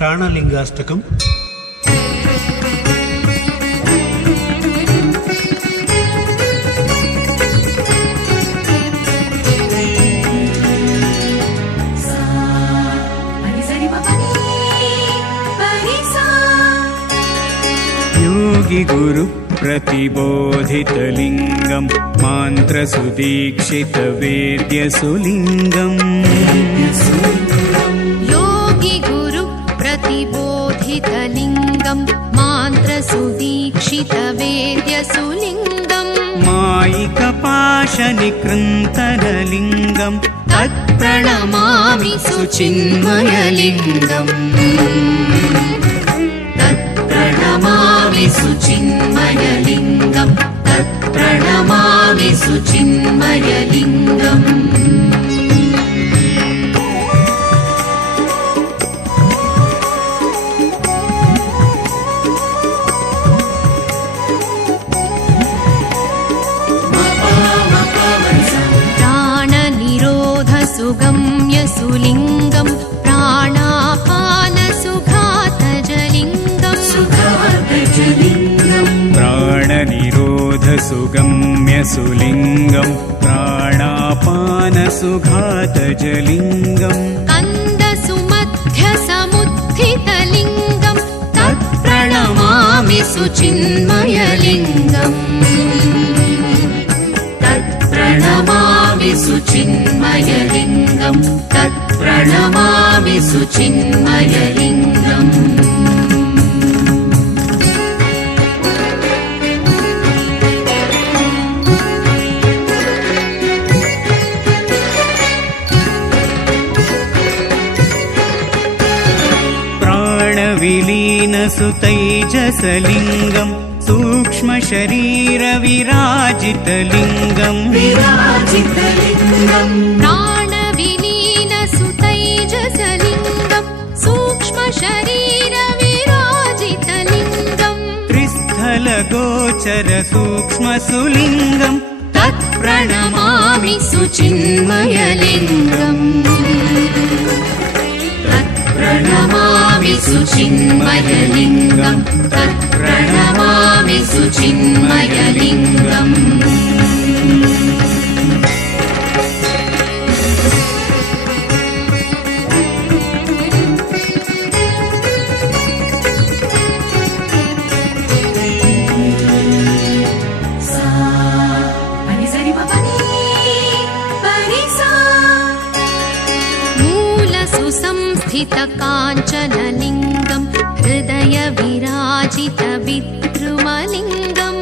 प्राणलिंगाष्टकम्। योगी गुरु प्रतिबोधितलिङ्गं मान्त्रसुदीक्षित वेद्यसुलिङ्गम्। योगी गुरु प्रतिबोधितलिङ्गं मान्त्रसुदीक्षित वेद्यसुलिङ्गम्। मायिकपाशनिकृन्तनलिङ्गं तत्प्रणमामि सुचिन्मयलिङ्गम्। प्रणमामि सुचिन्मयलिङ्गं तत्प्रणमामि सुचिन्मयलिङ्गम्। प्राणनिरोधसुगम्यसुलिङ्गं प्राणनिरोधसुगम्यसुलिङ्गं प्राणापानसुघातजलिङ्गम्। कन्दसुमध्यसमुत्थितलिङ्गं तत्प्रणमामि सुचिन्मयलिङ्गम्। तत्प्रणमामि सुचिन्मयलिङ्गं तत्प्रणमामि सुचिन्मयलिङ्गम्। विलीनसुतैजसलिङ्गं सूक्ष्मशरीरविराजितलिङ्गम्। प्राणविलीनसुतैजसलिङ्गं सूक्ष्मशरीरविराजितलिङ्गम्। त्रिस्थलगोचरसूक्ष्मसुलिङ्गं तत्प्रणमामि सुचिन्मयलिङ्गम्। प्रणमामि सुचिन्मयलिङ्गं तत्प्रणमामि सुचिन्मयलिङ्गम्। काञ्चनलिङ्गं हृदय विराजित विद्रुमलिङ्गम्।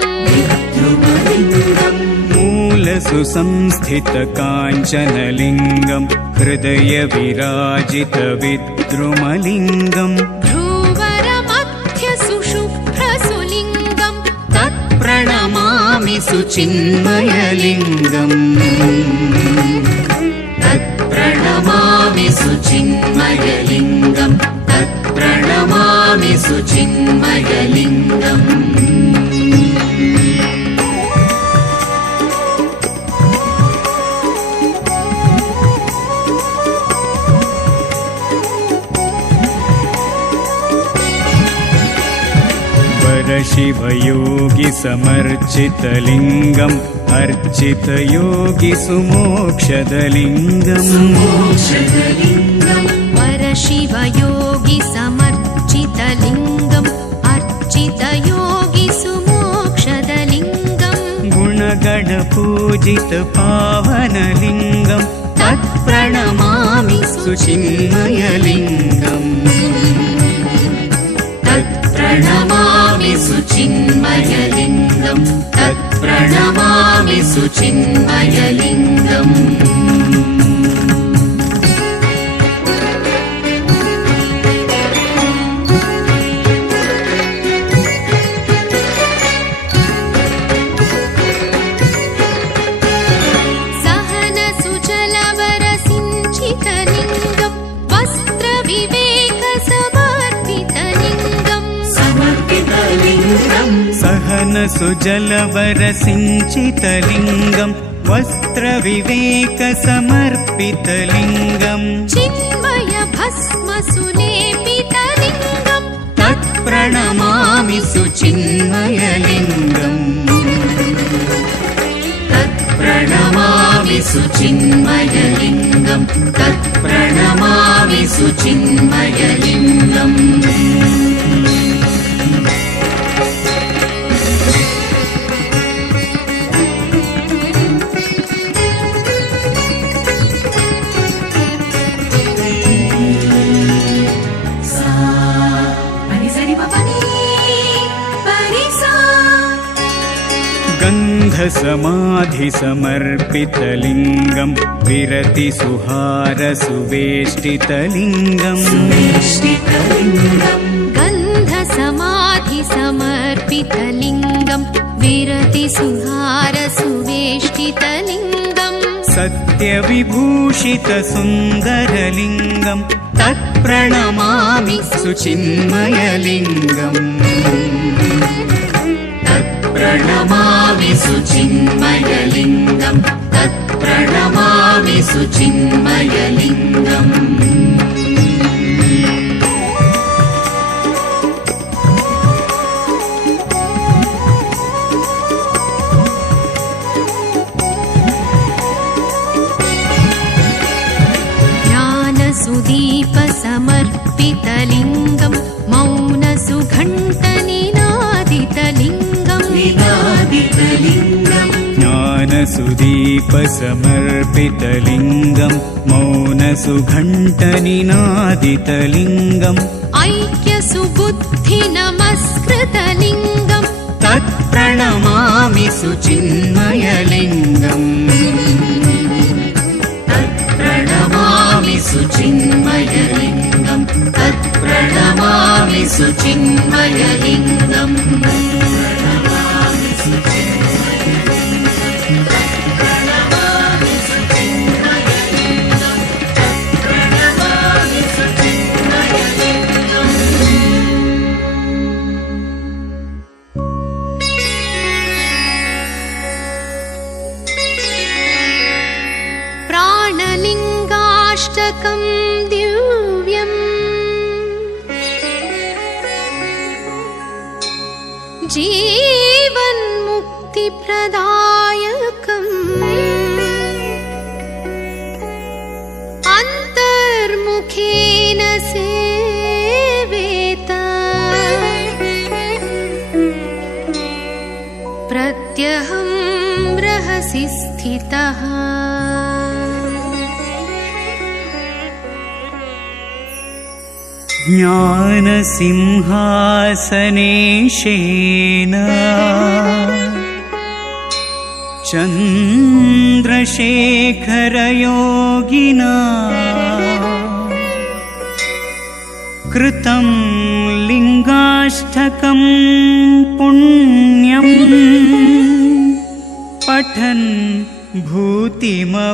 मूलसुसंस्थित काञ्चनलिङ्गं हृदय विराजित विद्रुमलिङ्गम्। भ्रूवरमध्य सुशुभ्रसुलिङ्गं तत्प्रणमामि सुचिन्मयलिङ्गम्। प्रणमामि सुचिन्मयलिङ्गं तत्प्रणमामि सुचिन्मयलिङ्गम्। वरशिवयोगि समर्चितलिङ्गम् अर्चितयोगि सुमोक्षदलिङ्गम्। वरशिवयोगि समर्चितलिङ्गम् अर्चितयोगि सुमोक्षदलिङ्गम्। गुणगणपूजित पावनलिङ्गं तत्प्रणमामि सुचिन्मयलिङ्गम्। तत्प्रणमामि सुचिन्मयलिङ्गं तत्प्रणमामि सुचिन्मयलिङ्गम्। सहनसुजलवरसिञ्चितलिङ्गं वस्त्रविवेकसमर्पितलिङ्गम्। सहनसुजलवरसिञ्चितलिङ्गं वस्त्रविवेकसमर्पितलिङ्गम्। चिन्मय भस्मसुलेपितलिङ्गम् तत्प्रणमामि सुचिन्मयलिङ्गम् तत्प्रणमामि सुचिन्मयलिङ्गम् तत्प्रणमामि सुचिन्मयलिङ्गम् गन्धसमाधिसमर्पितलिङ्गम् विरतिसुहारसुवेष्टितलिङ्गम् गन्धसमाधिसमर्पितलिङ्गम् विरतिसुहारसुवेष्टितलिङ्गम् सत्यविभूषितसुन्दरलिङ्गम् तत्प्रणमामि सुचिन्मयलिङ्गम् तत्प्रणमामि सुचिन्मयलिङ्गम् तत्प्रणमामि सुचिन्मयलिङ्गम् ज्ञानसुदीपसमर्पितलिङ्गम् मौनसुघण्टनिनादितलिङ्गम् ज्ञानसुदीपसमर्पितलिङ्गम् मौनसुघण्टनिनादितलिङ्गम् ऐक्यसुबुद्धिनमस्कृतलिङ्गम् तत्प्रणमामि सुचिन्मयलिङ्गम् तत्प्रणमामि सुचिन्मयलिङ्गम् तत्प्रणमामि सुचिन्मयलिङ्गम् प्राणलिङ्गाष्टकं दिव्यम् जीवन्मुक्तिप्रदायकम् अन्तर्मुखेन सेवेत प्रत्यहं रहसि स्थितः ज्ञानसिंहासनेशेन चन्द्रशेखरयोगिना कृतं लिङ्गाष्टकं पुण्यं पठन् भूतिमवाप्नुयात्